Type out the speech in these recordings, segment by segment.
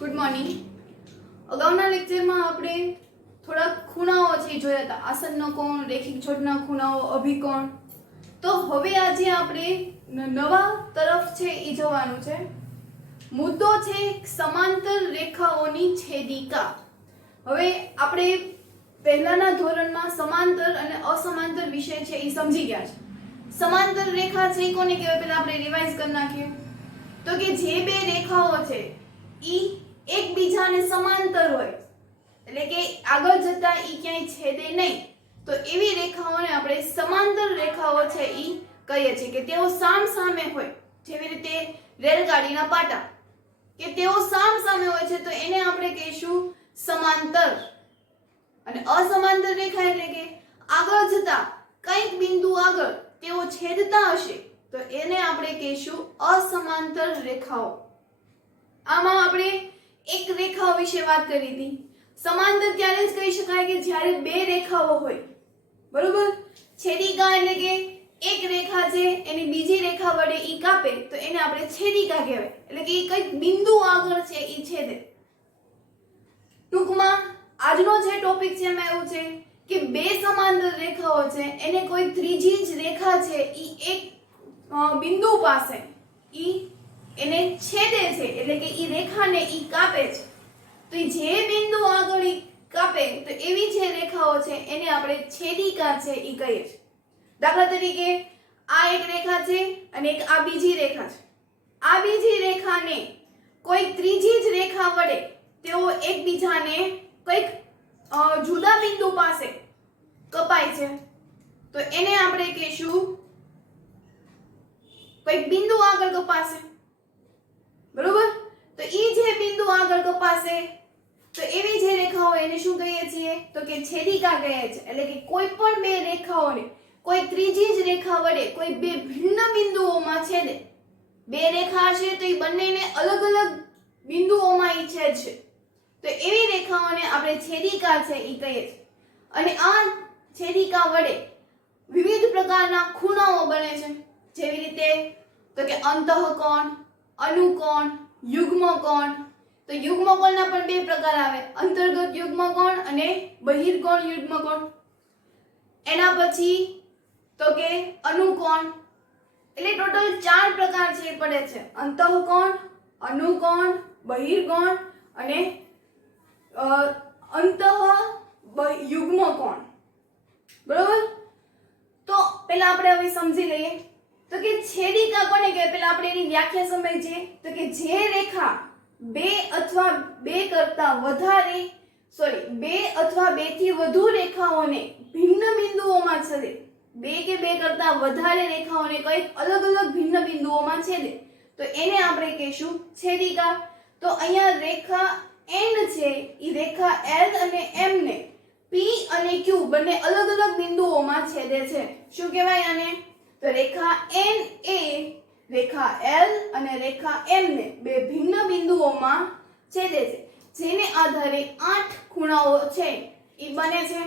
Good morning. અગાઉના લેક્ચરમાં આપણે થોડા ખૂણાઓ છે જોયા હતા, આસનનો કોણ, રેખિક છોડના ખૂણાઓ, અભિકોણ. તો હવે આજે આપણે નવા તરફ છે એ જવાનું છે. મુદ્દો છે સમાંતર રેખાઓની છેદિકા. હવે આપણે પહેલાના ધોરણમાં સમાંતર અને અસમાંતર વિષય છે એ સમજી ગયા છે. સમાંતર રેખા છે કોને કહેવાય, પહેલા આપણે રિવાઇઝ કરી નાખીએ. તો કે જે બે રેખાઓ છે ઈ એકબીજાને સમાંતર હોય, એટલે કે આગળ જતા ઈ ક્યાંય છેદે નહીં, તો એવી રેખાઓને આપણે સમાંતર રેખાઓ છે ઈ કહીએ છીએ કે તેઓ સામ સામે હોય. જેવી રીતે રેલગાડીના પાટા કે તેઓ સામ સામે હોય છે તો એને આપણે કહીશું સમાંતર. અને અસમાંતર રેખા એટલે કે આગળ જતા કંઈક બિંદુ આગળ તેઓ છેદતા હશે તો એને આપણે કહીશું અસમાંતર રેખાઓ. આમાં આપણે એક રેખાઓ વિશે વાત કરી હતી. સમાંતર ત્યારે જ કહી શકાય કે જ્યારે બે રેખાઓ હોય, બરોબર. છેદિકા એટલે કે એક રેખા છે એની બીજી રેખા વડે ઈ કાપે તો એને આપણે છેદિકા કહેવાય, એટલે કે ઈ કંઈક બિંદુ આગળ છે ઈ છેદે. ટૂંકમાં આજનો જે ટોપિક છે એમાં એવું છે કે બે સમાંતર રેખાઓ છે એને કોઈ ત્રીજી જ રેખા છે ઈ એક બિંદુ પાસે ઈ એને છેદે છે, એટલે કે ઈ રેખાને ઈ કાપે છે. તો જે બિંદુ આગળ ઈ કાપે તો એવી જે રેખાઓ છે એને આપણે છેદિકા છે ઈ કહીએ છીએ. દાખલા તરીકે આ એક રેખા છે અને એક આ બીજી રેખા છે. આ બીજી રેખાને કોઈ ત્રીજી જ રેખા વડે તેઓ એકબીજાને કંઈક જુદા બિંદુ પાસે કપાય છે તો એને આપણે કહીશું કોઈ બિંદુ આગળ કપાશે, બરોબર. તો ઈ જે બિંદુ આગળ કપાશે તો એવી જે રેખાઓ એને શું કહીએ છીએ તો કે છેદિકા કહીએ છીએ. એટલે કે કોઈ પણ બે રેખાઓને કોઈ ત્રીજી જ રેખા વડે કોઈ બે ભિન્ન બિંદુઓમાં છેદે. બે રેખા હશે તો એ બંનેને અલગ અલગ બિંદુઓમાં ઈ છેદશે તો એવી રેખાઓને આપણે છેદિકા છે ઈ કહીએ છીએ. અને આ છેદિકા વડે વિવિધ પ્રકારના ખૂણાઓ બને છે, જેવી રીતે તો કે અંતઃકોણ, અનુકોણ, યુગ્મકોણ. તો યુગ્મકોણના પણ બે પ્રકાર આવે, અંતર્ગત યુગ્મકોણ અને બહિર્કોણ યુગ્મકોણ. એના પછી તો કે અનુકોણ. એટલે ટોટલ 4 પ્રકાર છે પડે છે: અંતઃકોણ, અનુકોણ, બહિર્કોણ અને અંતઃ યુગ્મકોણ, બરોબર. તો પહેલા આપણે હવે સમજી લઈએ તો કે છેદિકા કોને કહેવાય. પહેલા આપણે એની વ્યાખ્યા સમજીએ તો કે જે રેખા બે અથવા બે થી વધુ રેખાઓને ભિન્ન બિંદુઓમાં છેદે, બે કે બે કરતા વધારે રેખાઓને કંઈક અલગ અલગ ભિન્ન બિંદુઓમાં છેદે તો એને આપણે કહીશું છેદિકા. તો અહીંયા રેખા N છે ઈ રેખા L અને M ને P અને Q બંને અલગ અલગ બિંદુઓમાં છેદે છે. શું કહેવાય આને? તો રેખા N એ રેખા L અને રેખા M ને બે ભિન્ન બિંદુઓમાં છેદે છે, જેને આધારે 8 ખૂણાઓ છે ઈ બને છે.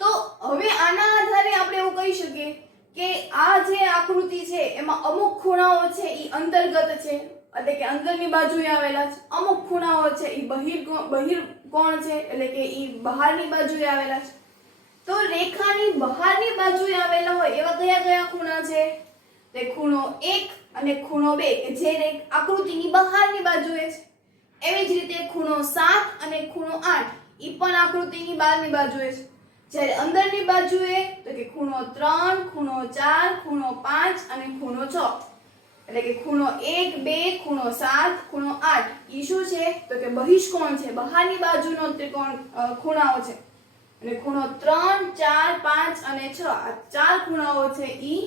તો હવે આના આધારે આપણે એવું કહી શકીએ કે આ જે આકૃતિ છે એમાં અમુક ખૂણાઓ છે ઈ અંતર્ગત છે, એટલે કે અંદરની બાજુએ આવેલા છે. અમુક ખૂણાઓ છે ઈ બહિર્કોણ છે, એટલે કે ઈ બહારની બાજુએ આવેલા છે. તો રેખાની બહારની બાજુએ આવેલા હોય એવા કયા કયા ખૂણા છે? તે ખૂણો 1 અને ખૂણો 2 કે જે આકૃતિની બહારની બાજુએ છે. એવી જ રીતે ખૂણો 7 અને ખૂણો 8 ઈ પણ આકૃતિની બહારની બાજુએ છે. જ્યારે અંદરની બાજુએ તો કે ખૂણો 3, ખૂણો 4, ખૂણો 5 અને ખૂણો 6. એટલે કે ખૂણો 1, 2, ખૂણો 7, ખૂણો 8 ઈ શું છે તો કે બહિષ્કોણ છે, બહારની બાજુનો ત્રિકોણ ખૂણાઓ છે. અને ખૂણો 3, 4, 5 અને 6 આ 4 ખૂણાઓ છે ઈ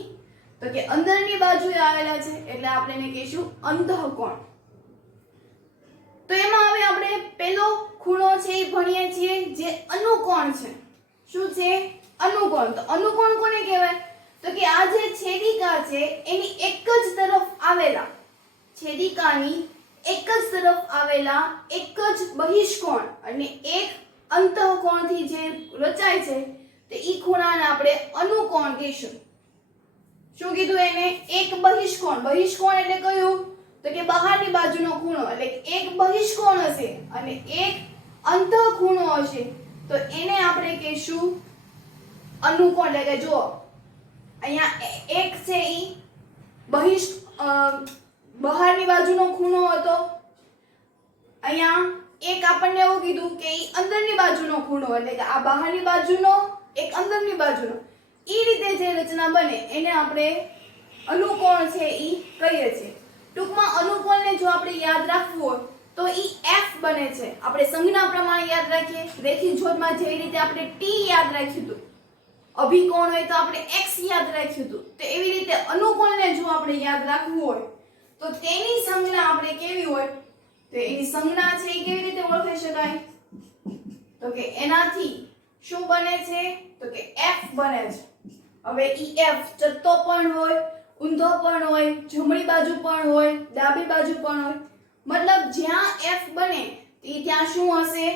તો કે અંદરની બાજુએ આવેલા છે, એટલે આપણે એને કહીશું અંતઃકોણ. તો એમાં હવે આપણે પહેલો ખૂણો છે એ ભણીએ છીએ જે અનુકોણ છે. શું છે? અનુકોણ. તો અનુકોણ કોને કહેવાય? તો કે આ જે છેદિકા છે એની એક જ તરફ આવેલા, છેદિકાની એક જ તરફ આવેલા એક જ બહિષ્કોણ અને એક અંતઃકોણથી જે રચાય છે તે ઈ ખૂણાને આપણે અનુકોણ કહીશું. શું કીધું એને? એક બહિષ્કોણ. બહિષ્કોણ એટલે કયું? તો કે બહારની બાજુનો ખૂણો એટલે કે એક બહિષ્કોણ હશે અને એક અંતઃખૂણો હશે તો એને આપણે કહીશું અનુકોણ. એટલે કે જો અહીંયા એક છે ઈ બહારની બાજુનો ખૂણો હતો, અહીંયા એક આપણને એવું કીધું કે ઈ અંદરની બાજુનો ખૂણો એટલે કે આ બહારની બાજુનો એક અંદરની બાજુનો, ઈ રીતે જે રચના બને એને આપણે અનુકોણ છે ઈ કહીએ છીએ. ટૂંકમાં અનુકોણને જો આપણે યાદ રાખવું હોય તો ઈ f બને છે. આપણે સંજ્ઞા પ્રમાણે યાદ રાખીએ, રેખીય જોડમાં જે રીતે આપણે t યાદ રાખ્યું હતું, અભિકોણ હોય તો આપણે x યાદ રાખ્યું હતું, તો એવી રીતે અનુકોણને જો આપણે યાદ રાખવું હોય તો તેની સંજ્ઞા આપણે કેવી હોય, તો એની સંજ્ઞા છે એ કેવી રીતે ઓળખી શકાય, તો કે એનાથી શું બને છે, તો કે f બને છે. હવે ઈ f ચત્તો પણ હોય, ઊંધો પણ હોય, જમણી બાજુ પણ હોય, ડાબી બાજુ પણ હોય, મતલબ જ્યાં f બને ત્યાં શું હશે,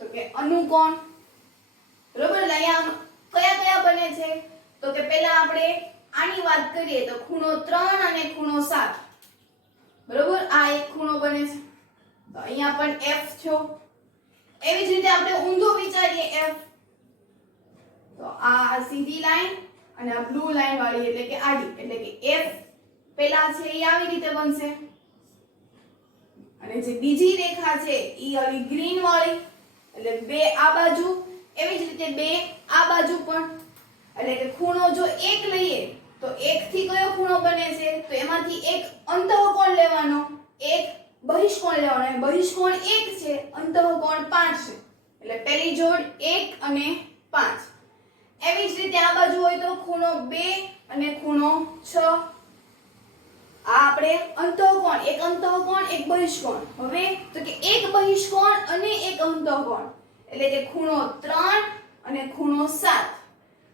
તો કે અનુકોણ. બરોબર. અહીંયા કયા કયા બને છે, તો કે પહેલા આપણે આની વાત કરીએ તો ખૂણો 3 અને ખૂણો 7. બરોબર. આ એક ખૂણો બને છે તો અહીંયા પણ f છે. એવી જ રીતે આપણે ઊંધો વિચારીએ f, તો આ સીધી લાઈન અને આ બ્લુ લાઈન વાળી એટલે કે આડી, એટલે કે f પહેલા છે એ આવી રીતે બનશે અને જે બીજી રેખા છે ઈ આવી ગ્રીન વાળી એટલે બે આ બાજુ, એવી જ રીતે બે આ બાજુ પણ. એટલે કે ખૂણો જો એક લઈએ તો એક થી કયો ખૂણો બને છે, તો એમાંથી એક અંતઃકોણ લેવાનો, એક બહિષ્કોણ લેવાનો. અને બહિષ્કોણ 1 છે, અંતઃકોણ 5 છે, એટલે પહેલી જોડ 1 અને 5. એવી જ રીતે આ બાજુ હોય તો ખૂણો 2 અને ખૂણો 6. આ આપણે અંતઃકોણ, એક અંતઃકોણ એક બહિષ્કોણ. હવે તો કે એક બહિષ્કોણ અને એક અંતઃકોણ એટલે કે ખૂણો 3 અને ખૂણો 7,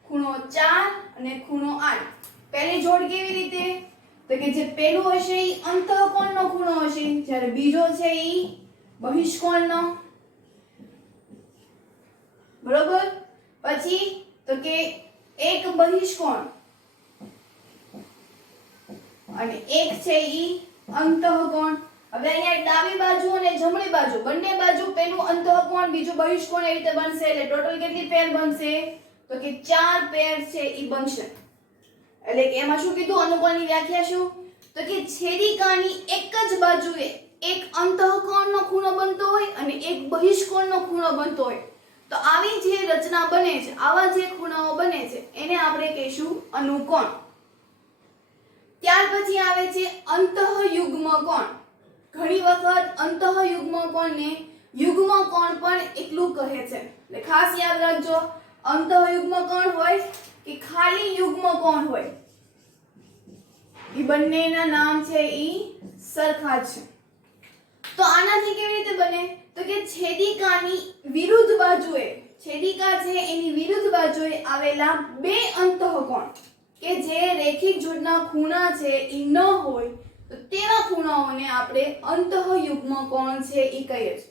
ખૂણો 4 અને ખૂણો 8. પહેલી જોડ કેવી રીતે, તો કે જે પહેલું હશે ઈ અંતઃકોણનો ખૂણો હશે, જ્યારે બીજો છે ઈ બહિષ્કોણનો. બરોબર. પછી તો કે એક બહિષ્કોણ અને એક છે ઈ અંતઃકોણ. હવે અહીંયા ડાબી બાજુ અને જમણી બાજુ બંને બાજુ પેલું અંતઃકોણ બીજું બહિષ્કોણ એવી રીતે બનશે એટલે ટોટલ કેટલી પેર બનશે, તો કે 4 પેર છે ઈ બનશે. એટલે કે એમાં શું કીધું, અનુકોણની વ્યાખ્યા શું, તો કે છેદિકાની એક જ બાજુએ એક અંતઃકોણનો ખૂણો બનતો હોય અને એક બહિષ્કોણનો ખૂણો બનતો હોય તો આવી જે રચના બને છે, આવા જે ખૂણાઓ બને છે એને આપણે કહીશું અનુકોણ. ત્યાર પછી આવે છે અંતઃયુગ્મ કોણ. ઘણી વખત અંતઃયુગ્મ કોણને યુગ્મ કોણ પણ એકલું કહે છે, એટલે ખાસ યાદ રાખજો, અંતઃયુગ્મ કોણ હોય કે ખાલી યુગ્મ કોણ હોય, એ બંનેના નામ છે ઈ સરખા છે. તો આનાથી કેવી રીતે બને, તો કે છેદિકાની વિરુદ્ધ બાજુએ, છેદિકા છે એની વિરુદ્ધ બાજુએ આવેલા બે અંતઃકોણ કે જે રેખિક જોડના ખૂણા છે ઈ ન હોય તો તેવા ખૂણાઓને આપણે અંતઃયુગ્મ કોણ છે ઈ કહીએ છીએ.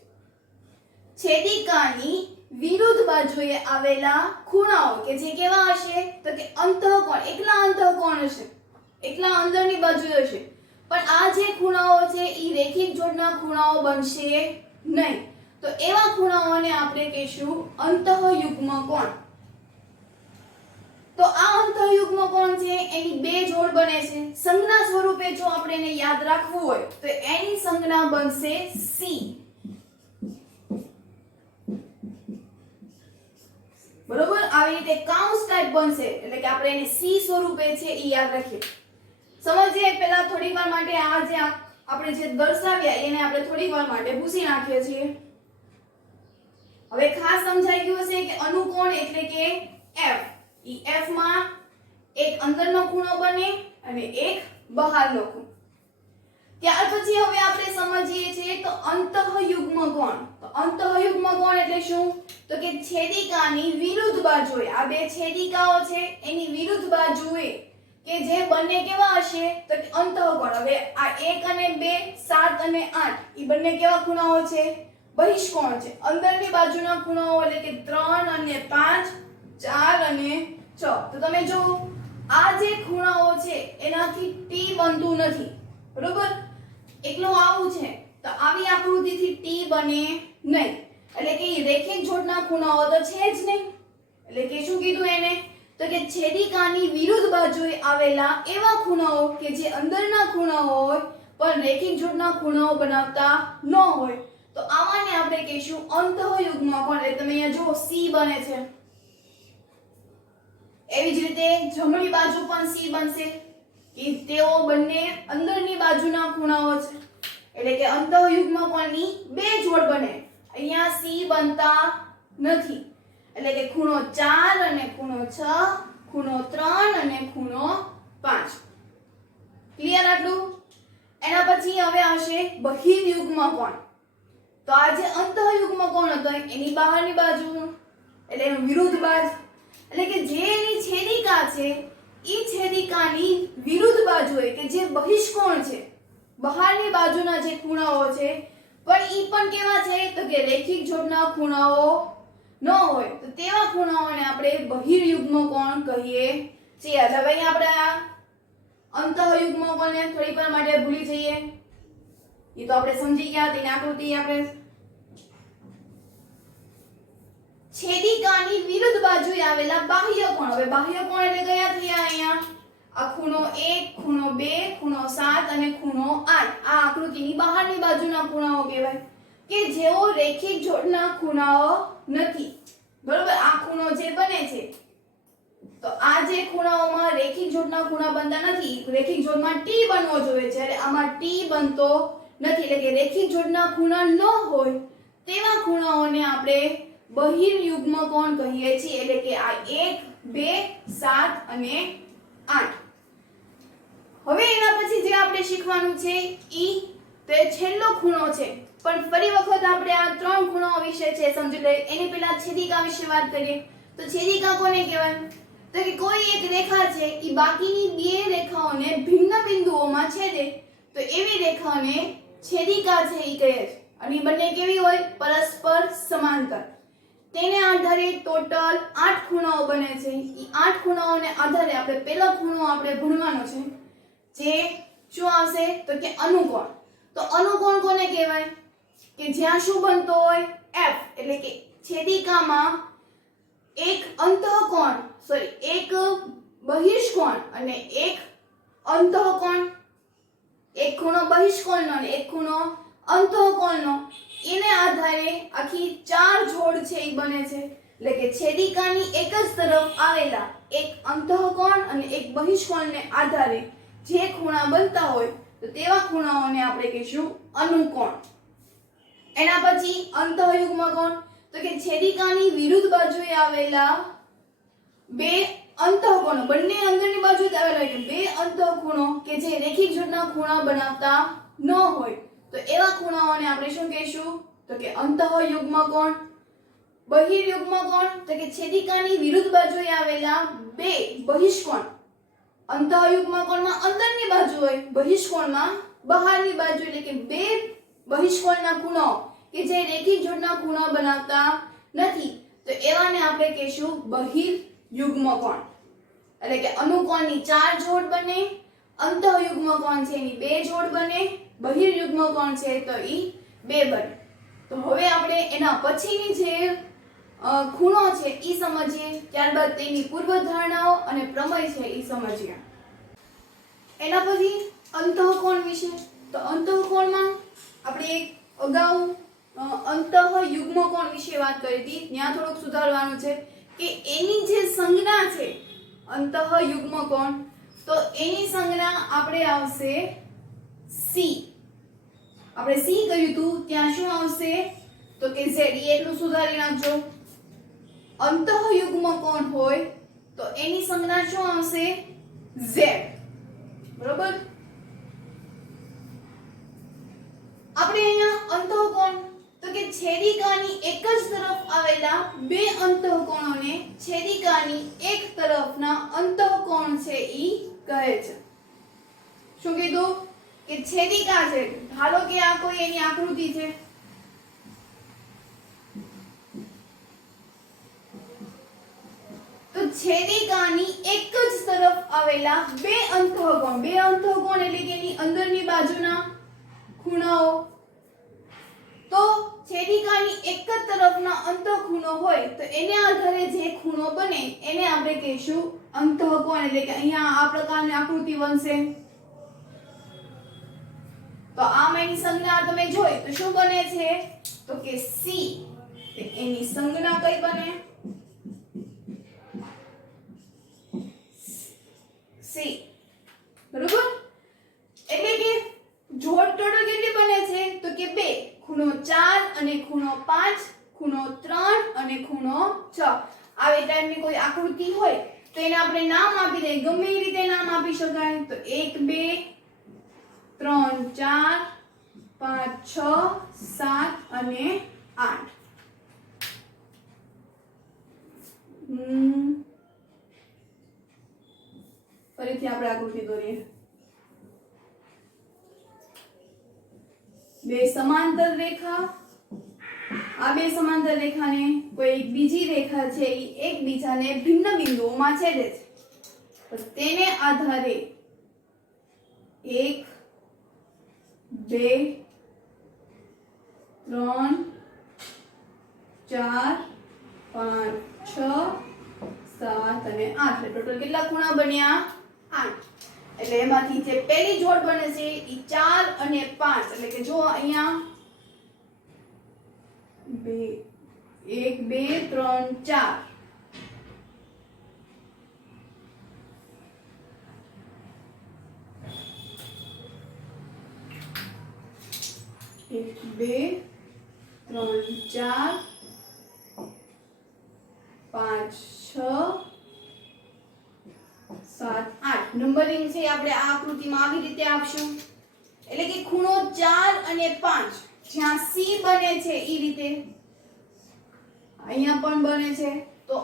છેદિકાની વિરુદ્ધ બાજુએ આવેલા ખૂણાઓ કે જે કેવા હશે, તો કે અંતઃકોણ, એકલા અંતઃકોણ હશે, એકલા અંદરની બાજુએ હશે, પણ આ જે ખૂણાઓ છે ઈ રેખિક જોડના ખૂણાઓ બનશે નહીં. તો એવા ખૂણાઓને આપણે કહીશું અંતઃયુગ્મ કોણ. તો આ અંતઃયુગ્મ કોણ છે એની બે જોડ બને છે. સંજ્ઞા સ્વરૂપે જો આપણે એને યાદ રાખવું હોય તો એની સંજ્ઞા બનશે C. બરોબર. આવી રીતે કૌંસ ટાઈપ બનશે એટલે કે આપણે એને C સ્વરૂપે છે એ યાદ રાખીએ. સમજીએ પહેલા થોડી વાર માટે આ જે આપણે જે દર્શાવ્યા એને આપણે થોડી વાર માટે ભૂસી નાખીએ છીએ. હવે ખાસ સમજાઈ ગયું હશે કે અનુકોણ એટલે કે F. ઈ F માં એક અંદરનો ખૂણો બને અને એક બહારનો ખૂણો. ત્યાર પછી હવે આપણે સમજીએ છીએ તો અંતઃયુગ્મ કોણ. તો અંતઃયુગ્મ કોણ એટલે શું, તો કે છેદિકાની વિરુદ્ધ બાજુએ, આ બે છેદિકાઓ છે એની વિરુદ્ધ બાજુએ કે જે બંને કેવા હશે, તો કે અંતઃકોણ. હવે આ 1 અને 2, 7 અને 8 ઈ બંને કેવા ખૂણાઓ છે, બહિષ્કોણ છે. અંદરની બાજુના ખૂણાઓ એટલે કે 3 અને 5, 4 અને 6. તો તમે જો આ જે ખૂણાઓ છે એનાથી T બનતું નથી. બરોબર. એકલો આવું છે તો આવી આકૃતિથી ટી બને નહીં, એટલે કે રેખિક જોડના ખૂણાઓ તો છે જ નહીં. એટલે કે શું કીધું એને, તો કે છેદિકાની વિરુદ્ધ બાજુએ આવેલા એવા ખૂણાઓ કે જે અંદરના ખૂણાઓ હોય પણ રેખિક જોડના ખૂણાઓ બનાવતા ન હોય, તો આવાને આપણે કહીશું અંતઃયુગ્મ કોણ. એટલે તમે અહીંયા જુઓ C બને છે, એવી જ રીતે જમણી બાજુ પણ C બનશે કે તેઓ બંને અંદરની બાજુના ખૂણાઓ છે, એટલે કે અંતઃયુગ્મ કોણની બે જોડ બને. અહીંયા C બનતા નથી, એટલે કે ખૂણો 4 અને ખૂણો 6, ખૂણો 3 અને ખૂણો 5. ક્લિયર આટલું? એના પછી હવે આવશે બહિર્યુગ્મ કોણ. તો આ જે અંતઃયુગ્મ કોણ હતો એની બહારની બાજુ એટલે એનું વિરુદ્ધ બાજુ, એટલે કે જે એની છેદિકા છે એ છેદિકાની વિરુદ્ધ બાજુએ કે જે બહિષ્કોણ છે, બહારની બાજુના જે ખૂણાઓ છે પણ ઈ પણ કેવા છે, તો કે રેખિક જોડના ખૂણાઓ ન હોય, તો તેવા ખૂણાઓને આપણે બહિર્યુગ્મ કોણ કહીએ છીએ. હવે અહીં આપણે આ અંતઃયુગ્મ કોણને થોડી વાર માટે ભૂલી જઈએ, એ તો આપણે સમજી ગયા. તેની આકૃતિ આપણે છેદિકાની વિરુદ્ધ બાજુએ આવેલા બાહ્ય કોણ. હવે બાહ્ય કોણ એટલે કયા થયા? અહીંયા આ ખૂણો 1, ખૂણો 2, ખૂણો 7 અને ખૂણો 8. આ આકૃતિની બહારની બાજુના ખૂણાઓ કહેવાય કે જેઓ રેખિક જોડના ખૂણાઓ નથી. બરોબર? આ ખૂણો જે બને છે તો આ જે ખૂણાઓમાં રેખિક જોડના ખૂણા બનતા નથી, રેખિક જોડમાં ટી બનવો જોઈએ, જ્યારે આમાં ટી બનતો નથી, એટલે કે રેખિક જોડના ખૂણા ન હોય તેવા ખૂણાઓને આપણે બહિર્યુગ્મ કોણ કહીએ છીએ. એટલે કે આ 1, 2, 7 અને 8. હવે એના પછી જે આપણે શીખવાનું છે ઈ તો છેલ્લો ખૂણો છે, પણ ફરી વખત આપણે આ ત્રણ ખૂણાઓ વિશે છે સમજી લઈએ. એની પહેલા છેદિકા વિશે વાત કરીએ. તો છેદિકા કોને કહેવાય? તો કે કોઈ એક રેખા છે ઈ બાકીની બે રેખાઓને ભિન્ન બિંદુઓમાં છેદે તો એવી રેખાને છેદિકા છે ઈ કહે છે. અને બંને કેવી હોય? પરસ્પર સમાંતર. તેને આધારે ટોટલ 8 ખૂણાઓ બને છે. ઈ 8 ખૂણાઓને આધારે આપણે પહેલો ખૂણો આપણે ભણવાનો છે, જે શું આવશે તો કે અનુકોણ. તો અનુકોણ કોને કહેવાય? કે જ્યાં શું બનતો હોય? F, એટલે કે છેદિકામાં એક અંતઃકોણ એક બહિષ્કોણ અને એક અંતઃકોણ, એક ખૂણો બહિષ્કોણનો અને એક ખૂણો અંતઃકોણનો, એને આધારે આખી 4 જોડ છે એ બને છે. એટલે કે છેદિકાની એક જ તરફ આવેલા એક અંતઃકોણ અને એક બહિષ્કોણને આધારે જે ખૂણા બનતા હોય તો તેવા ખૂણાઓને આપણે કહીશું અનુકોણ. એના પછી અંતઃયુગ્મ કોણ, તો કે છેદિકાની વિરુદ્ધ બાજુએ આવેલા બે અંતઃકોણો, બંને અંદરની બાજુએ આવેલા એટલે બે અંતઃકોણો કે જે રેખિક જોડના ખૂણા બનાવતા ન હોય તો એવા ખૂણાઓને આપણે શું કહીશું તો કે અંતઃયુગ્મ કોણ. બહિર્યુગ્મ કોણ, તો કે છેદિકાની વિરુદ્ધ બાજુએ આવેલા બે બહિષ્કોણ, અંતઃયુગ્મ કોણમાં અંદરની બાજુ હોય, બહિષ્કોણમાં બહારની બાજુ, એટલે કે બે બહિષ્કોણના ખૂણાઓ કે જે રેખિક જોડના ખૂણા બનાવતા નથી તો એવાને આપણે કહીશું બહિર્યુગ્મ કોણ. એટલે કે અનુકોણની 4 જોડ બને, અંતઃયુગ્મ કોણ છે એની 2 જોડ બને, બહિર્યુગ્મ કોણ છે તો ઈ 2 બને. તો હવે આપણે એના પછીની જે ખૂણો છે ઈ સમજીએ, ત્યારબાદ તેની પૂર્વધારણાઓ અને પ્રમેય છે ઈ સમજીએ. એના પછી અંતઃકોણ વિશે. તો અંતઃકોણમાં આપણે એક અગાઉ અંતઃયુગ્મ કોણ વિશે વાત કરી હતી, ત્યાં થોડુંક સુધારવાનું છે કે એની જે સંજ્ઞા છે અંતઃયુગ્મ કોણ, તો એની સંજ્ઞા આપણે આવશે C. આપણે C કહ્યું હતું ત્યાં શું આવશે તો કે Z. એટલું સુધારી નાખજો. અંતઃયુગ્મ કોણ હોય તો એની સંજ્ઞા શું આવશે? Z. બરોબર? આપણે અહીંયા અંતઃકોણ તો કે છેદિકાની એક જ તરફ આવેલા બે અંતઃકોણોને છેદિકાની એક તરફના અંતઃકોણ છે ઈ કહે છે. શું કીધું કે છેદિકા છે, ધારો કે આ કોઈ એની આકૃતિ છે, તો છેદિકાની એક જ તરફ આવેલા બે અંતઃકોણ એટલે કે એની અંદરની બાજુના ખૂણાઓ તો છેદિકાની એક જ તરફના અંતઃખૂણો હોય તો એને આધારે જે ખૂણો બને એને આપણે કહીશું અંતઃકોણ એટલે કે અહીંયા આ પ્રકારની આકૃતિ બનશે તો આમ એની સંજ્ઞા તમે જોઈ તો શું બને છે તો કે સી એની સંજ્ઞા કઈ બને સી બરોબર એટલે કે જોડ ટોટલ કેટલી બને છે તો કે 2 ખૂણો 4 અને ખૂણો 5 ખૂણો 3 અને ખૂણો 6 આવી ટાઈપની કોઈ આકૃતિ હોય તો એને આપણે નામ આપી દઈએ ગમે એ રીતે નામ આપી શકાય તો 1 2 3 4 5 6 7 અને 8 ફરીથી આપણે આકૃતિ દોરીએ બે સમાંતર રેખા આ બે સમાંતર રેખાને કોઈ બીજી રેખા છે એ એકબીજાને ભિન્ન બિંદુઓમાં છેદે છે તો તેને આધારે 1 2 3 4 5 6 7 અને 8 ટોટલ કેટલા ખૂણા બન્યા 8 એટલે એમાંથી જે પહેલી જોડ બને છે એ 4 અને 5 એટલે કે જો અહીંયા 1 2 3 4 1 2 3 4 5 6 7 8 નંબરિંગ છે આપણે આ આકૃતિમાં આવી રીતે આપશું એટલે કે ખૂણો 4 અને 5 જ્યાં સી બને છે એ રીતે અહીંયા પણ બને છે તો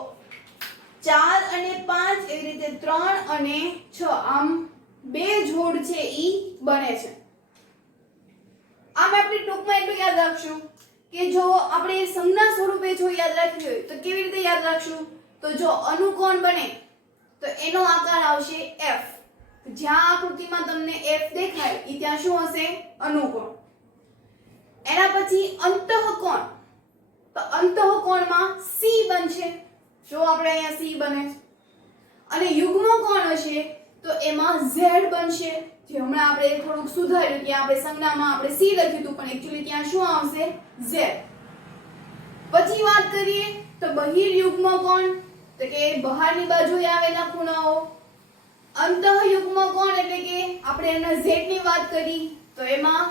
4 અને 5 એવી રીતે 3 અને 6 આમ બે જોડ છે ઈ બને છે આમ આપણે ટૂંકમાં એટલું યાદ રાખશું કે જો આપણે સંજ્ઞા સ્વરૂપે જો યાદ રાખવી હોય તો કેવી રીતે યાદ રાખશું તો જો અનુકોણ બને તો એનો આકાર આવશે f જ્યાં આકૃતિમાં તમને f દેખાય એ ત્યાં શું હશે અનુકોણ એના પછી અંતઃકોણ તો અંતઃકોણમાં c બનશે જો આપણે અહીંયા c બને અને યુગ્મ કોણ હશે તો એમાં z બનશે જે હમણાં આપણે થોડુંક સુધાર્યું કે આપણે સંજ્ઞામાં આપણે c લખ્યું હતું પણ એક્ચ્યુઅલી ત્યાં શું આવશે z પછી વાત કરીએ તો બહિર્યુગ્મ કોણ તો કે બહારની બાજુએ આવેલા ખૂણાઓ અંતઃયુગ્મ કોણ એટલે કે આપણે એના z ની વાત કરી તો એમાં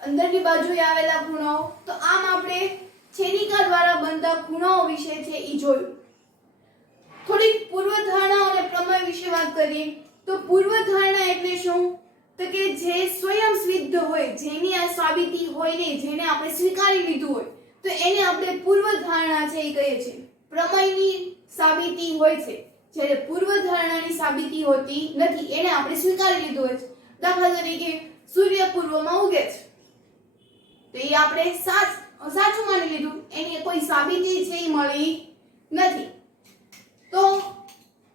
અંદરની બાજુએ આવેલા ખૂણાઓ તો આમ આપણે છેદિકા દ્વારા બનતા ખૂણાઓ વિશે છે ઈ જોયું થોડી પૂર્વધારણા અને પ્રમેય વિશે વાત કરીએ તો પૂર્વધારણા એટલે શું તો કે જે સ્વયં સિદ્ધ હોય જેની આ સાબિતી હોય ને જેને આપણે સ્વીકારી લીધું હોય તો એને આપણે પૂર્વધારણા છે એ કહીએ છીએ પ્રમેયની સાબિતી હોય છે જ્યારે પૂર્વધારણાની સાબિતી હોતી નથી એને આપણે સ્વીકારી લીધું હોય છે દાખલા તરીકે સૂર્ય પૂર્વમાં ઉગે છે તો એ આપણે સાચું માની લીધું એની કોઈ સાબિતી છે એ મળી નથી તો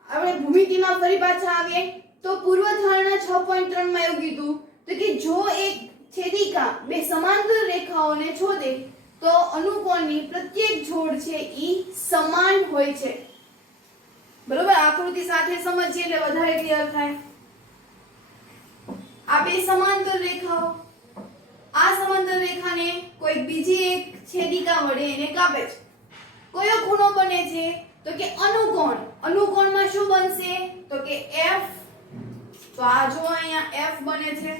આપણે ભૂમિતિમાં ફરી પાછા આવીએ તો પૂર્વધારણા 6.3 માં એવું કીધું તો કે જો એક છેદિકા બે સમાંતર રેખાઓને છોદે તો અનુકોણની પ્રત્યેક જોડ છે ઈ સમાન હોય છે બરોબર આકૃતિ સાથે સમજીએ એટલે વધારે ક્લિયર થાય આ બે સમાંતર રેખાઓ આ સમાંતર રેખાને કોઈ બીજી એક છેદિકા વડે એને કાપે છે કયો ખૂણો બને છે તો કે અનુકોણ અનુકોણમાં શું બનશે તો કે f તો આ જો અહીંયા f બને છે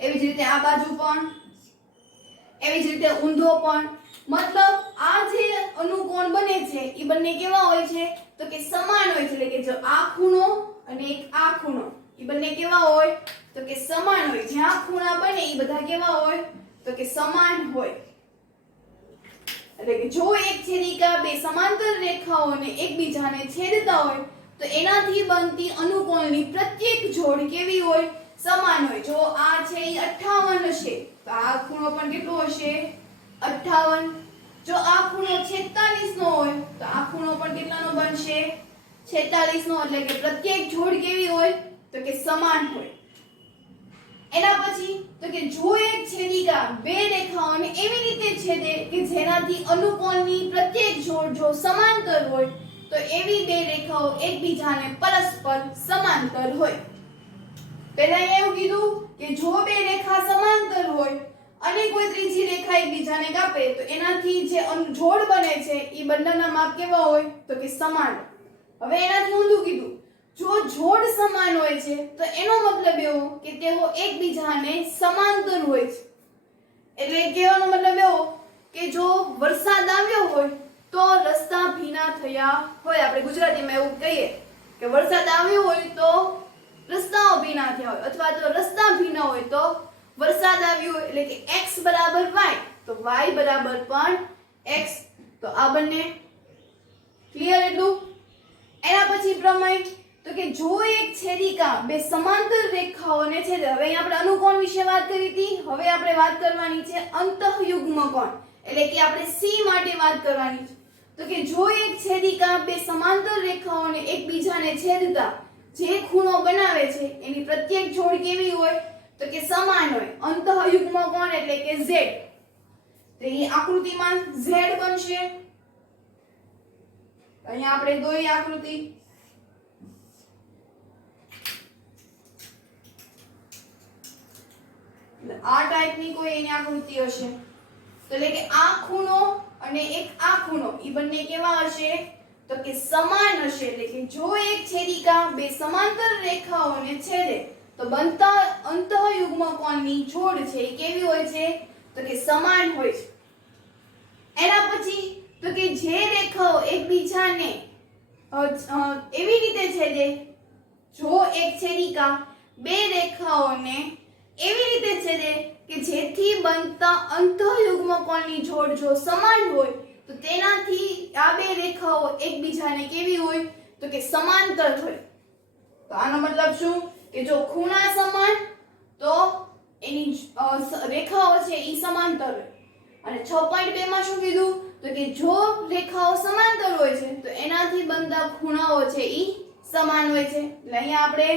એવી જ રીતે આ બાજુ પણ એવી જ રીતે ઊંધો પણ મતલબ આ જે અનુકોણ બને છે એ બંને કેવા હોય છે તો કે સમાન હોય છે એટલે કે જો આ ખૂણો અને એક આ ખૂણો એ બંને કેવા હોય તો કે સમાન હોય જ્યાં ખૂણા બને એ બધા કેવા હોય તો કે સમાન હોય એટલે કે જો એક છેદિકા બે સમાંતર રેખાઓને એકબીજાને છેદતા હોય તો એનાથી બનતી અનુકોણની પ્રત્યેક જોડ કેવી હોય સમાન હોય જો આ છે એ 58 હશે તો આ ખૂણો પણ કેટલો હશે 58 જો આ ખૂણો 46 નો હોય તો આ ખૂણો પણ કેટલાનો બનશે 46 નો એટલે કે પ્રત્યેક જોડ કેવી હોય તો કે સમાન હોય એના પછી તો કે જો એક છેદિકા બે રેખાઓને એવી રીતે છેદે કે જેનાથી અનુકોણની પ્રત્યેક જોડ જો સમાંતર હોય તો એવી બે રેખાઓ એકબીજાને પરસ્પર સમાંતર હોય. પહેલા અહીંયા એવું કીધું કે જો બે રેખા સમાંતર હોય અને કોઈ ત્રીજી રેખા એકબીજાને કાપે તો એનાથી જે જોડ બને છે એ બંનેના માપ કેવા હોય તો કે સમાન. હવે એનાથી ઊંધું કીધું જો જોડ સમાન હોય છે તો એનો મતલબ એવો કે તેઓ એકબીજાને સમાંતર હોય છે. એટલે કહેવાનો મતલબ એવો કે જો વરસાદ આવ્યો હોય તો રસ્તા ભીના થયા હોય. આપણે ગુજરાતીમાં એવું કહીએ કે વરસાદ આવ્યો હોય તો રસ્તાઓ ભીના થયા હોય અથવા તો રસ્તા ભીના હોય તો વરસાદ આવ્યો હોય. એટલે કે x બરાબર y તો y બરાબર પણ x. તો આ બંને ક્લિયર એટલું. એના પછી પ્રમેય તો કે જો એક છેદિકા બે સમાંતર રેખાઓને છેદે. હવે અહીં આપણે અનુકોણ વિશે વાત કરી હતી. હવે આપણે વાત કરવાની છે અંતઃયુગ્મ કોણ એટલે કે આપણે C માટે વાત કરવાની છે. તો કે જો એક છેદિકા બે સમાંતર રેખાઓને એકબીજાને છેદતા જે ખૂણો બનાવે છે એની પ્રત્યેક જોડ કેવી હોય તો કે સમાન હોય. અંતઃયુગ્મ કોણ એટલે કે Z. તો અહીં આકૃતિમાં Z બનશે. અહીંયા આપણે દોરી આકૃતિ. આ ટાઈપની કોઈ એની આકૃતિ હશે તો એટલે કે આ ખૂણો અને એક આ ખૂણો એ બંને કેવા હશે તો કે સમાન હશે. એટલે કે જો એક છેદિકા બે સમાંતર રેખાઓને છેદે તો બનતા અંતઃયુગ્મ કોણની જોડ છે એ કેવી હોય છે તો કે સમાન હોય છે. એના પછી તો કે જે રેખાઓ એકબીજાને એવી રીતે છેદે જો એક છેદિકા બે રેખાઓને એવી રીતે છેદે કે જેથી બનતા અંતઃયુગ્મ કોણની જોડ જો સમાન હોય તો તેનાથી આ બે રેખાઓ એકબીજાને કેવી હોય તો કે સમાંતર હોય. તો આનો મતલબ શું કે જો ખૂણા સમાન તો એની રેખાઓ છે એ સમાંતર હોય. અને 6.2 માં શું કીધું તો કે જો રેખાઓ સમાંતર હોય છે તો એનાથી બનતા ખૂણાઓ છે એ સમાન હોય છે. એટલે અહીંયા આપણે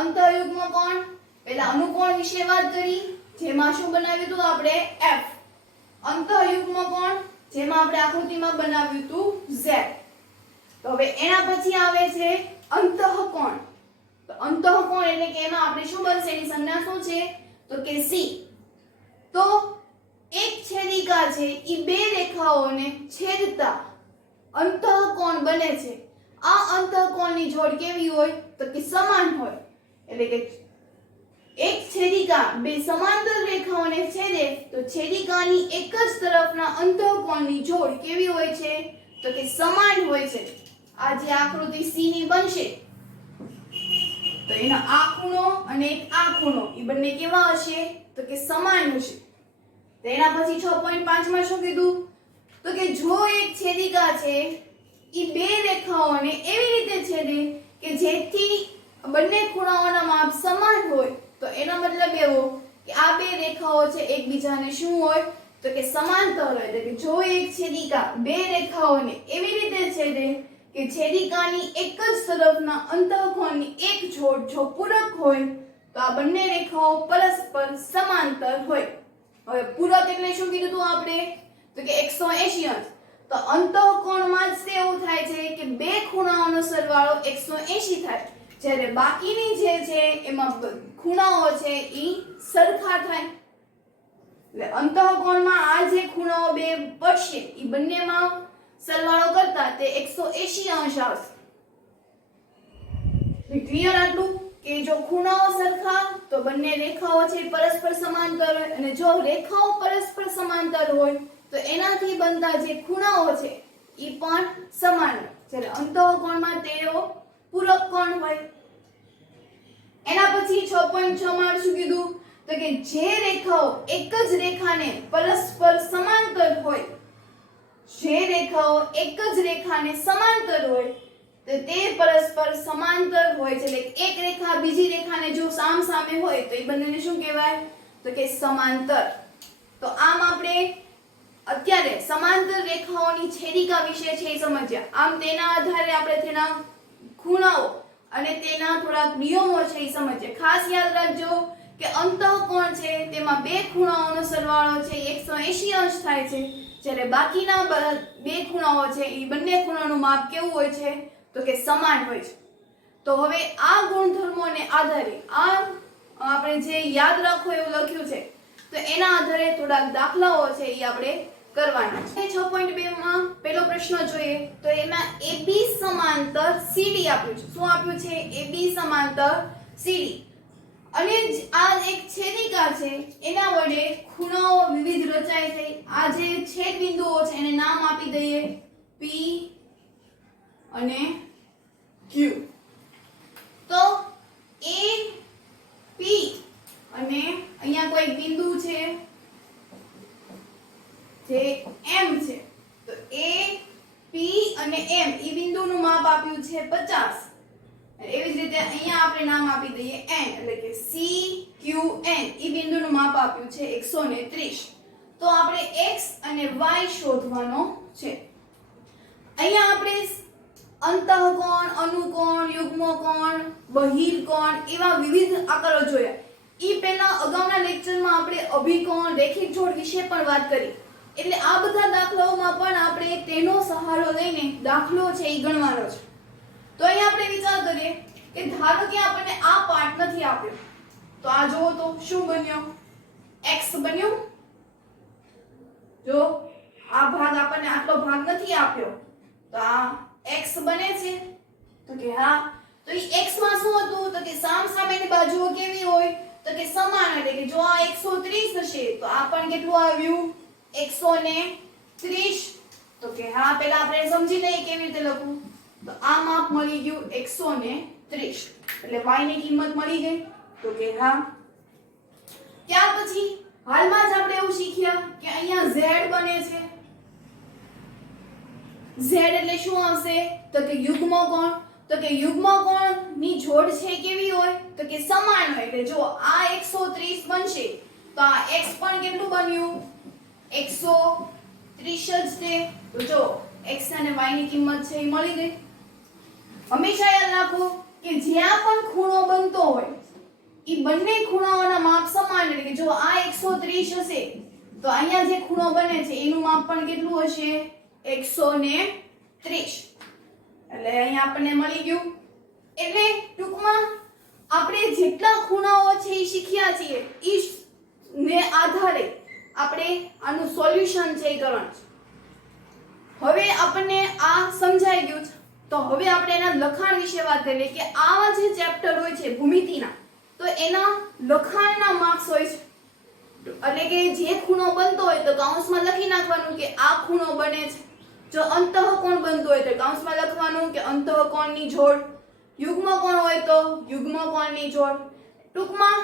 અંતઃયુગ્મ કોણ પહેલા અનુકોણ વિશે વાત કરી જેમાં શું બનાવ્યું હતું આપણે F. અંતઃયુગ્મ કોણ જેમાં આપણે આકૃતિમાં બનાવ્યું હતું Z. તો હવે એના પછી આવે છે અંતઃકોણ. તો અંતઃકોણ એટલે કે એમાં આપણે શું બનશે એની સંજ્ઞા શું છે તો કે C. તો એક છેદિકા છે એ બે રેખાઓને છેદતા અંતઃકોણ બને છે. આ અંતઃકોણની જોડ કેવી હોય તો કે સમાન હોય. એટલે કે એક છેદિકા બે સમાંતર રેખાઓને છેદે તો છેદિકાની એક જ તરફના અંતઃકોણની જોડ કેવી હોય છે તો કે સમાન હોય છે. આ જે આકૃતિ C ની બનશે તો એનો આ ખૂણો અને એક આ ખૂણો એ બંને કેવા હશે તો કે સમાન હશે. તો એના પછી 6.5 માં શું કીધું તો કે જો એક છેદિકા છે એ બે રેખાઓને એવી રીતે છેદે કે જેથી બંને ખૂણાઓના માપ સમાન હોય તો એનો મતલબ એવો કે આ બે રેખાઓ છે એકબીજાને શું હોય તો કે સમાંતર હોય. એટલે કે જો એક છેદિકા બે રેખાઓને એવી રીતે છેદે કે છેદિકાની એક જ તરફના અંતઃકોણની એક જોડ જો પૂરક હોય તો આ બંને રેખાઓ પરસ્પર સમાંતર હોય. હવે પૂરક એટલે શું કીધું હતું આપણે તો કે 180 અંશ. તો અંતઃકોણમાં જ એવું થાય છે કે બે ખૂણાઓનો સરવાળો 180 થાય જ્યારે બાકીની જે છે એમાં ખૂણાઓ છે એ સરખા થાય. એટલે અંતઃકોણમાં આ જે ખૂણાઓ બે પડશે એ બંનેમાં સરવાળો કરતા તે 180 અંશ આવશે. ક્લિયર આટલું કે જો ખૂણાઓ સરખા તો બંને રેખાઓ છે પરસ્પર સમાંતર હોય અને જો રેખાઓ પરસ્પર સમાંતર હોય તો એનાથી બનતા જે ખૂણાઓ છે એ પણ સમાન હોય. જ્યારે અંતઃકોણમાં તેઓ પૂરક કોણ હોય. એના પછી 6.6 માં શું કીધું તો કે જે રેખાઓ એક જ રેખાને પરસ્પર સમાંતર હોય જે રેખાઓ એક જ રેખાને સમાંતર હોય તો તે પરસ્પર સમાંતર હોય છે. એટલે એક રેખા બીજી રેખાને જો સામ સામે હોય તો એ બંનેને શું કહેવાય તો કે સમાંતર. તો આમ આપણે અત્યારે સમાંતર રેખાઓની છેદિકા વિશે છે એ સમજ્યા. આમ તેના આધારે આપણે તેના ખૂણાઓ અને તેના થોડાક નિયમો છે એ સમજ્યા. ખાસ યાદ રાખજો કે અંતઃકોણ છે તેમાં બે ખૂણાઓનો સરવાળો છે 180 અંશ થાય છે, જ્યારે બાકીના બે ખૂણાઓ છે એ બંને ખૂણાનું માપ કેવું હોય છે તો કે સમાન હોય છે. તો હવે આ ગુણધર્મોને આધારે આપણે જે યાદ રાખો એવું લખ્યું છે તો એના આધારે થોડાક દાખલાઓ છે એ આપણે કરવાના છે. 6.2 માં પહેલો પ્રશ્ન જોઈએ તો એમાં AB સમાંતર CD આપ્યું છે. શું આપ્યું છે? AB સમાંતર CD. અને આ એક છેદિકા છે એના વડે ખૂણાઓ વિવિધ રચાય છે. આ જે છેદ બિંદુઓ છે એને નામ આપી દઈએ P અને Q. તો A P અને અહીંયા કોઈ બિંદુ છે જે M છે, તો A P અને M ઈ બિંદુનું માપ આપ્યું છે 50. એવી જ રીતે અહીંયા આપણે નામ આપી દઈએ N, એટલે કે C Q N ઈ બિંદુનું માપ આપ્યું છે 130. તો આપણે x અને y શોધવાનો છે. અહીંયા આપણે અંતઃકોણ, અનુકોણ, યુગ્મકોણ, બહિર્કોણ એવા વિવિધ આકારો જોયા. ઈ પહેલા અગાઉના લેક્ચરમાં આપણે અભિકોણ, રેખિક જોડ વિશે પણ વાત કરી. એટલે આ બધા દાખલાઓમાં પણ આપણે તેનો સહારો લઈને દાખલો છે એ ગણવાનો છે. તો અહીંયા આપણે વિચાર કરીએ કે ધારો કે આપણને આ પાર્ટ નથી આપ્યો, તો આ જોવો તો શું બન્યો? x બન્યો. જો આ ભાગ આપણને આટલો ભાગ નથી આપ્યો તો આ x બને છે તો કે હા. તો ઈ x માં શું હતું તો કે સામસામેની બાજુઓ કેવી હોય તો કે સમાન, એટલે કે જો આ 130 હશે તો આ પણ કેટલું આવ્યું 130. તો કે હા પહેલા આપણે સમજી લઈએ કેવી રીતે લખવું. તો આ માપ મળી ગયું 130, એટલે y ની કિંમત મળી ગઈ. તો કે હા. ત્યાર પછી હાલમાં જ આપણે એવું શીખ્યા કે અહીંયા z બને છે. z એટલે શું આવશે તો કે યુગ્મકોણ. તો કે યુગ્મકોણની જોડ છે કેવી હોય તો કે સમાન હોય. એટલે જો આ 130 બનશે તો આ x પણ કેટલું બન્યું 130 જ છે. તો જો x અને y ની કિંમત છે એ મળી ગઈ. હંમેશા યાદ રાખો કે જ્યાં પણ ખૂણો બનતો હોય ઈ બંને ખૂણાઓના માપ સમાન, એટલે કે જો આ 130 હશે તો અહીંયા જે ખૂણો બને છે એનું માપ પણ કેટલું હશે 130. એટલે અહીંયા આપણને મળી ગયું. એટલે ટૂંકમાં આપણે જેટલા ખૂણાઓ છે એ શીખ્યા છીએ ઈ ને આધારે આપણે આનું સોલ્યુશન છે એ કરવાનું છે. હવે આપણને આ સમજાઈ ગયું છે તો હવે આપણે એના લખાણ વિશે વાત કરીએ કે આવા જે ચેપ્ટર હોય છે ભૂમિતિના તો એના લખાણના માર્ક્સ હોય છે. એટલે કે જે ખૂણો બનતો હોય તો કૌંસમાં લખી નાખવાનું કે આ ખૂણો બને છે. જો અંતઃકોણ બનતો હોય તો કૌંસમાં લખવાનું કે અંતઃકોણની જોડ, યુગ્મકોણ હોય તો યુગ્મકોણની જોડ. ટૂંકમાં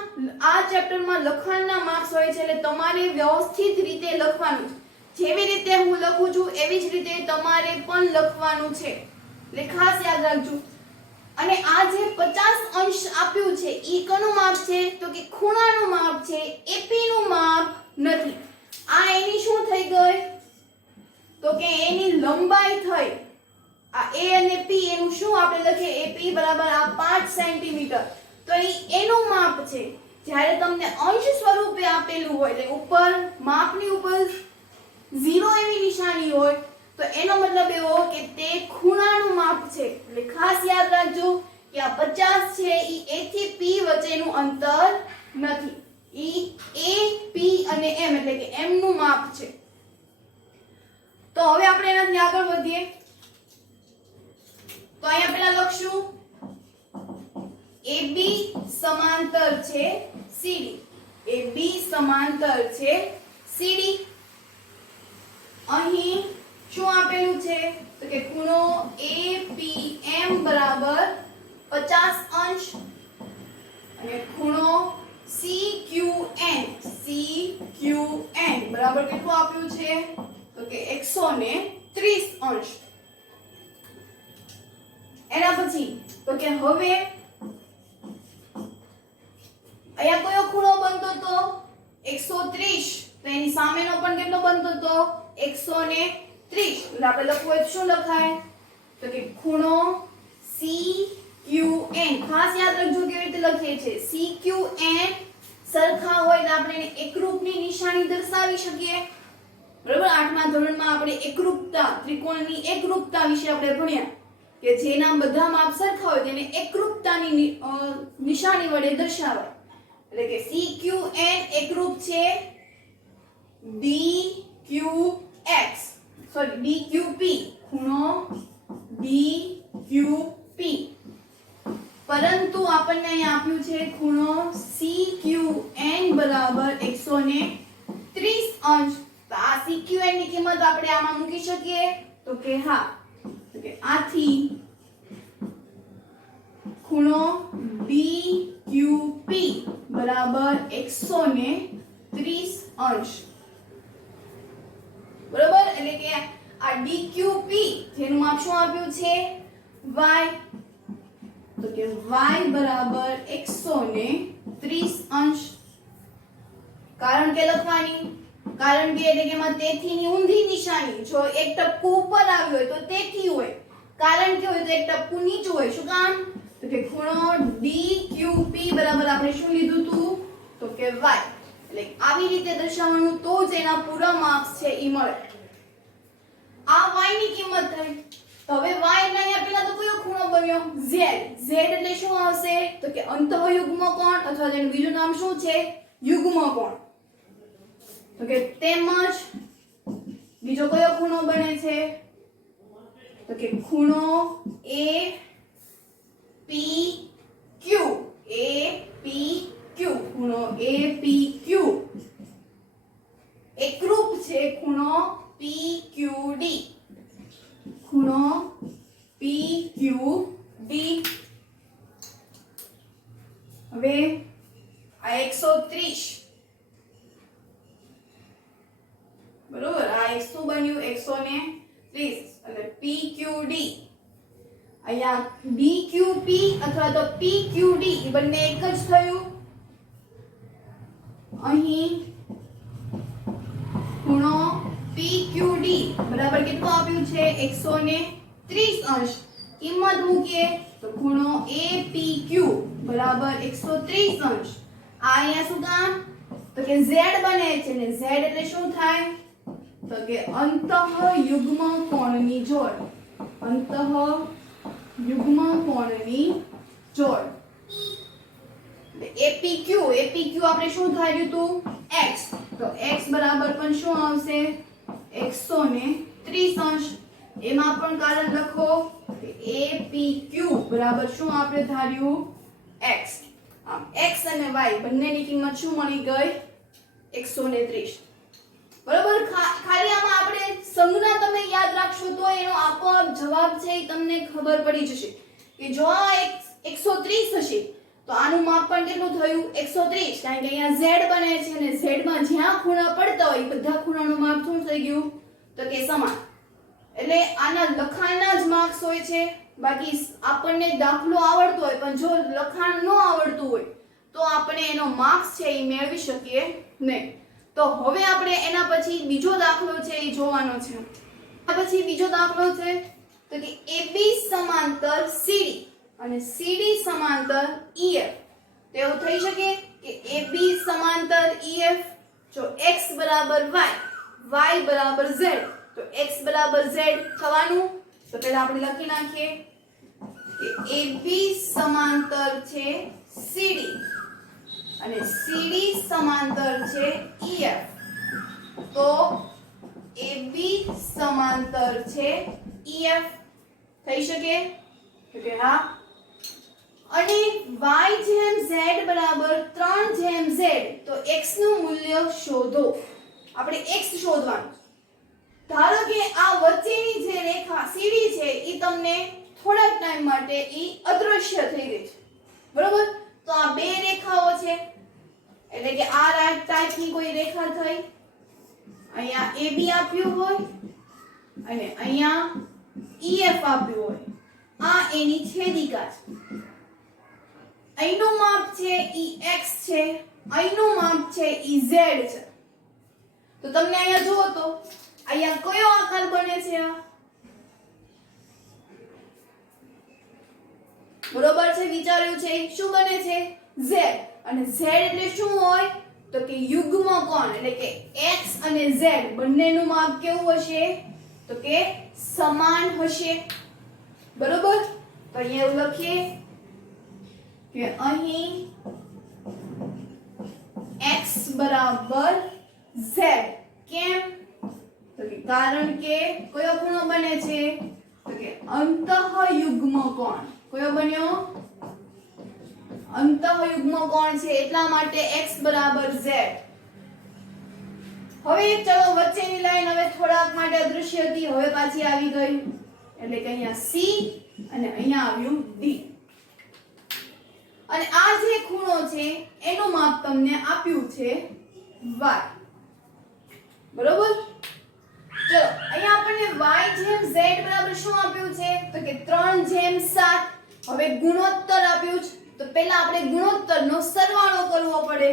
આ ચેપ્ટરમાં લખાણના માર્ક્સ હોય છે એટલે તમારે વ્યવસ્થિત રીતે લખવાનું છે. જેવી રીતે હું લખું છું એવી જ રીતે તમારે પણ લખવાનું છે, એટલે ખાસ યાદ રાખજો. અને આ જે 50 અંશ આપ્યું છે ઈ કોનું માપ છે તો કે ખૂણાનું માપ છે, એપી નું માપ નથી. આ એની શું થઈ ગઈ તો કે એની લંબાઈ થઈ. આ a અને p એનું શું આપણે લખીએ ap બરાબર આ 5 સેન્ટીમીટર. તો એનું માપ છે. જ્યારે તમને અંશ સ્વરૂપે આપેલું હોય એટલે ઉપર માપની ઉપર 0 એવી નિશાની હોય તો એનો મતલબ એવો કે તે ખૂણાનું માપ છે. એટલે ખાસ યાદ રાખજો કે આ 50 છે ઈ a થી p વચ્ચેનું અંતર નથી. ઈ a p અને m એટલે કે m નું માપ છે. તો હવે આપણે એનાથી આગળ વધીએ. તો અહીંયા પહેલા લખશું AB સમાંતર છે CD. AB સમાંતર છે CD. અહીં શું આપેલું છે તો કે ખૂણો APM બરાબર 50 અંશ અને ખૂણો CQN બરાબર કેટલું આપ્યું છે તો કે 130 અંશ. એના પછી તો કે હવે અહીંયા કયો ખૂણો બનતો તો 130, તો એની સામેનો પણ કેટલો બનતો તો 130. એટલે આપણે લખવું હોય શું લખાય તો કે ખૂણો CQN. ખાસ યાદ રાખજો કેવી રીતે લખીએ છીએ CQN સરખા હોય તો આપણે એને એકરૂપની નિશાની દર્શાવી શકીએ બરાબર 8મા ધોરણમાં આપણે એકરૂપતા ત્રિકોણની એકરૂપતા વિશે આપણે ભણ્યા કે જેના બધા માપ સરખા હોય તેને એકરૂપતાની નિશાની વડે દર્શાવાય એટલે કે CQN એકરૂપ છે DQX સોરી DQP ખૂણો DQP પરંતુ આપણને અહીં આપ્યું છે ખૂણો CQN બરાબર 130 અંશ તો આ CQN ની કિંમત આપણે આમાં મૂકી શકીએ તો કે હા તો કે આથી ખૂણો DQP બરાબર 130 અંશ બરાબર એટલે કે આ DQP જેનું માપ શું આપ્યું છે y તો કે y બરાબર 130 અંશ કારણ કે લખવાની કારણ કે એટલે કે એમાં તેથીની ઊંધી નિશાની જો એક ટપકું ઉપર આવ્યું હોય તો તેથી હોય કારણ કે હોય તો એક ટપકું નીચું હોય શું કામ તો કે ખૂણો DQP બરાબર આપણે શું લીધું હતું તો કે y એટલે આવી રીતે દર્શાવવાનું તો જ એના પૂરા માર્ક્સ છે ઈ મળે આ y ની કિંમત થઈ તો હવે y એટલે અહીંયા પહેલા તો કયો ખૂણો બન્યો z એટલે શું આવશે તો કે અંતઃયુગ્મ કોણ અથવા તેનું બીજું નામ શું છે યુગ્મ કોણ તો કે તેમજ બીજો કયો ખૂણો બને છે તો કે ખૂણો APQ ખૂણો APQ એકરૂપ છે ખૂણો PQD ખૂણો PQD હવે આ 130 બરોબર આ શું બન્યું 130 અને PQD અહીંયા DQP અથવા તો PQD બંને એક જ થયું અહીં ખૂણો PQD બરાબર કેટલું આપ્યું છે 130 અંશ કિંમત મૂકીએ તો ખૂણો APQ બરાબર 130 અંશ આ અહીંયા શું કામ તો કે z બને છે ને z એટલે શું થાય તો કે અંતઃયુગ્મ કોણની જોડ અંતઃયુગ્મ કોણની જોડ APQ આપણે શું ધાર્યું હતું x તો x બરાબર પણ શું આવશે 130 અંશ એમાં પણ કારણ લખો કે APQ બરાબર શું આપણે ધાર્યું x આમ x અને y બંનેની કિંમત શું મળી ગઈ 130 બરાબર ખાલી આમાં આપણે સંજ્ઞા તમે યાદ રાખશો તો એનો આપોઆપ જવાબ છે એ તમને ખબર પડી જશે કે જો આ 130 હશે તો આનું માપ પણ કેટલું થયું 130 કારણ કે અહીંયા z બને છે અને z માં જ્યાં ખૂણા પડતા હોય બધા ખૂણાનું માપ શું થઈ ગયું તો કે સમાન એટલે આના લખાણના જ માર્ક્સ હોય છે બાકી આપણને દાખલો આવડતો હોય પણ જો લખાણ ન આવડતું હોય તો આપણે એનો માર્ક્સ છે એ મેળવી શકીએ નહીં તો હવે આપણે એના પછી બીજો દાખલો છે એ જોવાનો છે આ પછી બીજો દાખલો છે તો કે AB સમાંતર CD અને CD સમાંતર EF તો એવું થઈ શકે કે AB સમાંતર EF જો x બરાબર y y બરાબર z તો x બરાબર z થવાનું તો પહેલા આપણે લખી નાખીએ કે AB સમાંતર છે CD અને CD સમાંતર છે EF તો AB સમાંતર છે EF થઈ શકે કે હા અને y જેમ z બરાબર 3 જેમ z તો x નું મૂલ્ય શોધો આપણે x શોધવાનું ધારો કે આ વચ્ચેની જે રેખા CD છે ઈ તમને થોડાક ટાઈમ માટે ઈ અદૃશ્ય થઈ ગઈ છે બરોબર તો આ બે રેખાઓ છે એટલે કે આ ટાઈપની કોઈ રેખા થઈ અહીંયા AB આપ્યું હોય અને અહીંયા EF આપ્યું હોય આ એની છેદિકા છે અહીંનું માપ છે ઈ x છે અહીંનું માપ છે ઈ z છે તો તમને અહીંયા જુઓ તો અહીંયા કયો આકાર બને છે આ બરોબર છે વિચાર્યું છે શું બને છે z અને z એટલે શું હોય તો કે યુગ્મ કોણ એટલે કે x અને z બંનેનું માપ કેવું હશે તો કે સમાન હશે બરોબર તો અહીંયા એવું લખીએ કે અહીં x બરાબર z કેમ તો કે કારણ કે કયો ખૂણો બને છે તો કે અંતઃયુગ્મ કોણ કયો બન્યો અંતઃયુગ્મ કોણ છે એટલા માટે x બરાબર z હવે ચલો વચ્ચેની લાઈન હવે થોડાક માટે અદૃશ્ય હતી હવે પાછી આવી ગઈ એટલે કે અહીંયા c અને અહીંયા આવ્યું d અને આ જે ખૂણો છે એનું માપ તમને આપ્યું છે y બરોબર ચલો અહીંયા આપણને y જેમ z બરાબર શું આપ્યું છે તો કે 3/7 હવે ગુણોત્તર આપ્યું છે તો પહેલા આપણે ગુણોત્તરનો સરવાળો કરવો પડે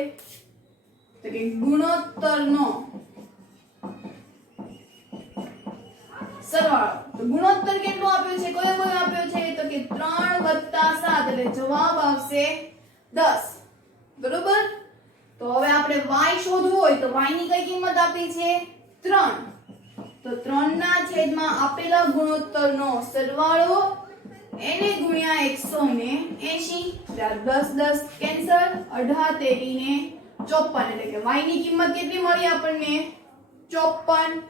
તો કે ગુણોત્તરનો સરવાળો તો ગુણોત્તર કેટલો આપ્યો છે કયો આપ્યો છે તો કે 3 + 7 એટલે જવાબ આવશે 10 બરોબર તો હવે આપણે y શોધવું હોય તો y ની કઈ કિંમત આપી છે 3 તો 3 ના છેદમાં આપેલા ગુણોત્તરનો સરવાળો એને ગુણ્યા 180 10 10 કેન્સલ 18 13 ને 54 એટલે કે y ની કિંમત કેટલી મળી આપણને 54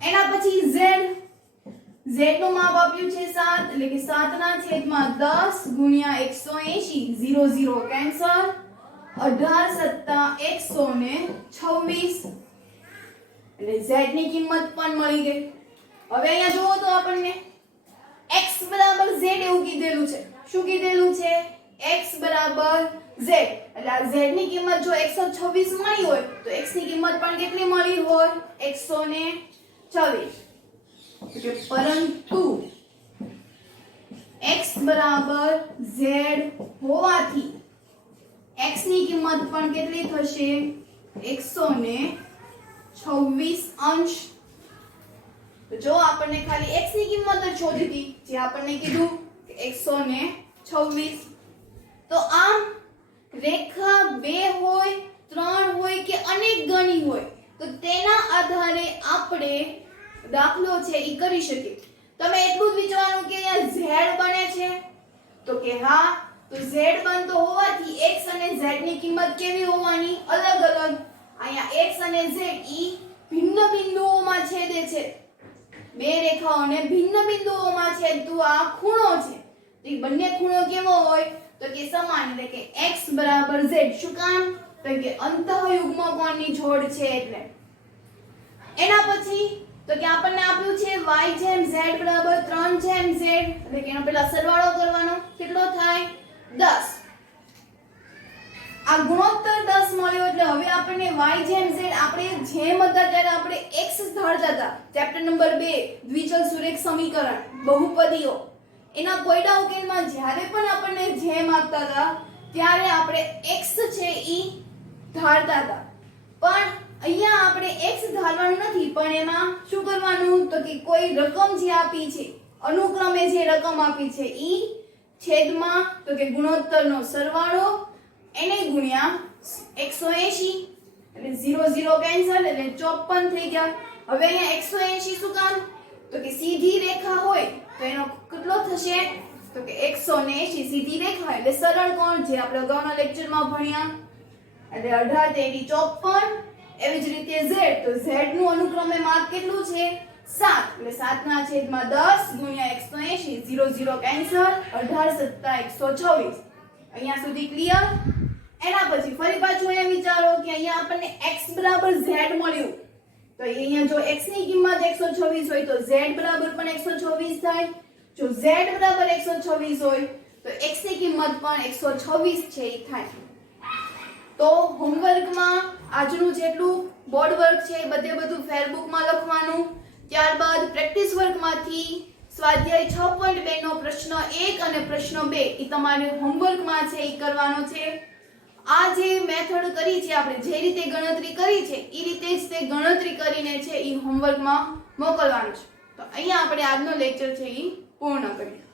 એના પછી z નું માપ આપ્યું છે 7 એટલે કે 7 ના છેદમાં 10 ગુણ્યા 180 0 0 કેન્સલ 18 + 126 એટલે z ની કિંમત પણ મળી ગઈ હવે અહીંયા જુઓ તો આપણને x બરાબર z એવું કીધેલું છે શું કીધેલું છે x બરાબર z એટલે આ z ની કિંમત જો 126 મળી હોય તો x ની કિંમત પણ કેટલી મળી હોય 126 એટલે પરંતુ x બરાબર z હોવાથી x ની કિંમત પણ કેટલી થશે 126 અંશ તો જો આપણને ખાલી x ની કિંમત જ શોધીતી જે આપણને કીધું કે 126 તો આમ રેખા 2 હોય 3 હોય કે અનેક ગણી હોય તો તેના આધારે આપણે દાખલો છે ઈ કરી શકીએ તમે એટલું જ વિચારવાનું કે અહીંયા z બને છે તો કે હા તો z બનતો હોવાથી x અને z ની કિંમત કેવી હોવાની અલગ અલગ અહીંયા x અને z ઈ ભિન્ન બિંદુઓમાં છેદે છે બે રેખાઓને ભિન્ન બિંદુઓમાં છેદતું આ ખૂણો છે તો બંને ખૂણો કેવો હોય તો કે સમાન એટલે કે x બરાબર z શું કામ તો કે અંતઃયુગ્મ કોણની જોડ છે એટલે એના પછી તો કે આપણને આપ્યું છે y જેમ z બરાબર 3 જેમ z એટલે કે એનો પહેલા સરવાળો કરવાનો કેટલો થાય 10 આ ગુણોત્તર 10 મળ્યો એટલે હવે આપણને y જેમ z આપણે જેમ હતા ત્યારે આપણે x ધારતા હતા ચેપ્ટર નંબર 2 દ્વિચલ સુરેખ સમીકરણ બહુપદીઓ એના કોયડા ઉકેલમાં જ્યારે પણ આપણને જેમ આપતા હતા ત્યારે આપણે x છે ઈ ધારતા હતા પણ અહીંયા આપણે x ધારવાનું નથી પણ એમાં શું કરવાનું તો કે કોઈ રકમ જે આપી છે અનુક્રમે જે રકમ આપી છે ઈ છેદમાં તો કે ગુણોત્તરનો સરવાળો એને ગુણ્યા 180 એટલે 0 0 કેન્સલ એટલે 54 થઈ ગયા હવે અહીંયા 180 શું કામ તો કે સીધી રેખા હોય તો એનો કેટલો થશે તો કે 180 સીધી રેખા એટલે સરળ કોણ જે આપણે અગાઉના લેક્ચરમાં ભણ્યા એટલે 18 13 54 એવી જ રીતે z તો z નું અનુક્રમે માપ કેટલું છે 7 એટલે 7 ના છેદમાં 10 ગુણ્યા 180 0 0 કેન્સલ 18 + 126 અહીંયા સુધી ક્લિયર એના પછી ફરી પાછું અહીંયા વિચારો કે અહીંયા આપણને x બરાબર z મળ્યું તો અહીંયા જો x ની કિંમત 126 હોય તો z બરાબર પણ 126 થાય જો z બરાબર 126 હોય તો x ની કિંમત પણ 126 છે એ થાય તો હોમવર્કમાં આજનું જેટલું બોર્ડ વર્ક છે બધે બધું ફેરબુકમાં લખવાનું ત્યારબાદ પ્રેક્ટિસ વર્કમાંથી સ્વાધ્યાય 6.2 નો પ્રશ્ન 1 અને પ્રશ્ન 2 એ તમારે હોમવર્કમાં છે એ કરવાનો છે આ જે મેથડ કરી છે આપણે જે રીતે ગણતરી કરી છે એ રીતે જ તે ગણતરી કરીને છે એ હોમવર્કમાં મોકલવાનું છે તો અહીંયા આપણે આજનો લેક્ચર છે એ પૂર્ણ કરીએ